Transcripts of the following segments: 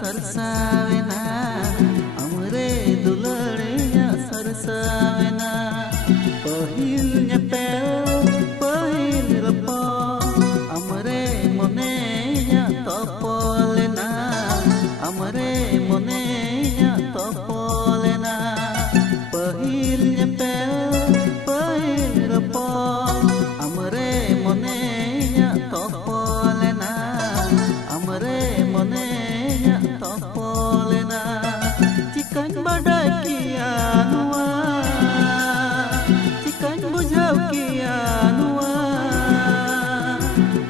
Sarsavena amre dularinya sarsavena pahilnya pel pahil repo amre monenya topolena amre monenya topolena pahilnya pel pahil repo amre monenya topolena amre monenya topolena cikan badai kianua cikan bujau kianua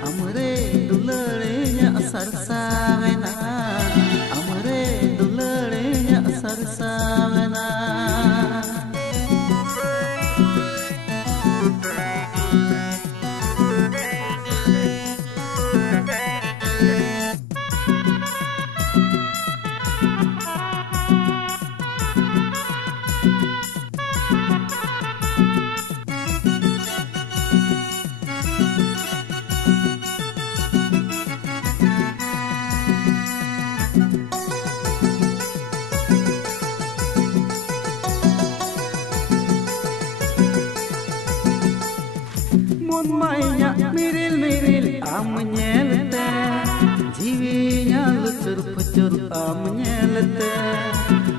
amre dulerenya sarsavena amre dulerenya sarsavena mainnya miril-miril amnyelete jiwinya lucur pucur amnyelete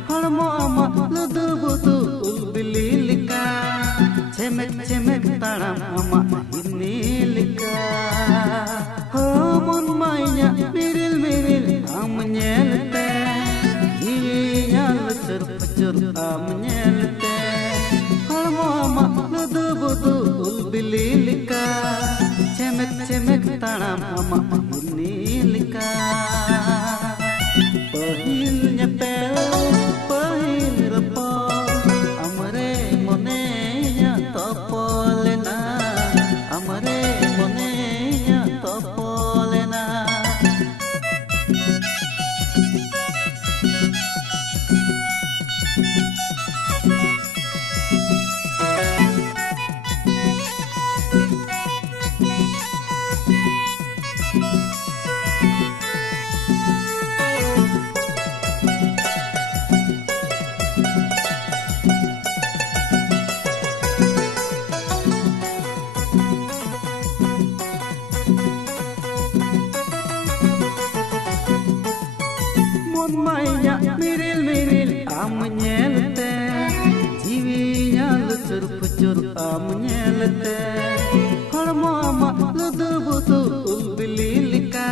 halmo ama ludu-budu ulbililika cemek-cemek taram ama inilika mon mainnya miril-miril amnyelete jiwinya lucur pucur amnyelete halmo ama ludu-budu ulbililika cemek-cemek tanam ama inilika pahilnya pel pahil repo amre monenya topolena amre monenya topolena mainnya miril-miril amnyelete jiwinya lucur pucur amnyelete halmo ama ludu-budu ulbililika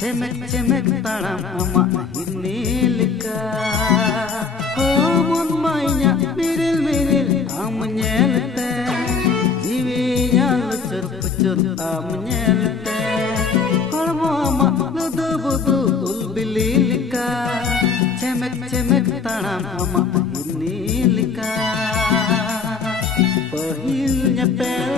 cemek-cemek taram ama inilika mon mainnya miril-miril amnyelete jiwinya lucur pucur amnyelete halmo ama ludu-budu ulbililika cemek-cemek tanam ama inilika pahilnya pel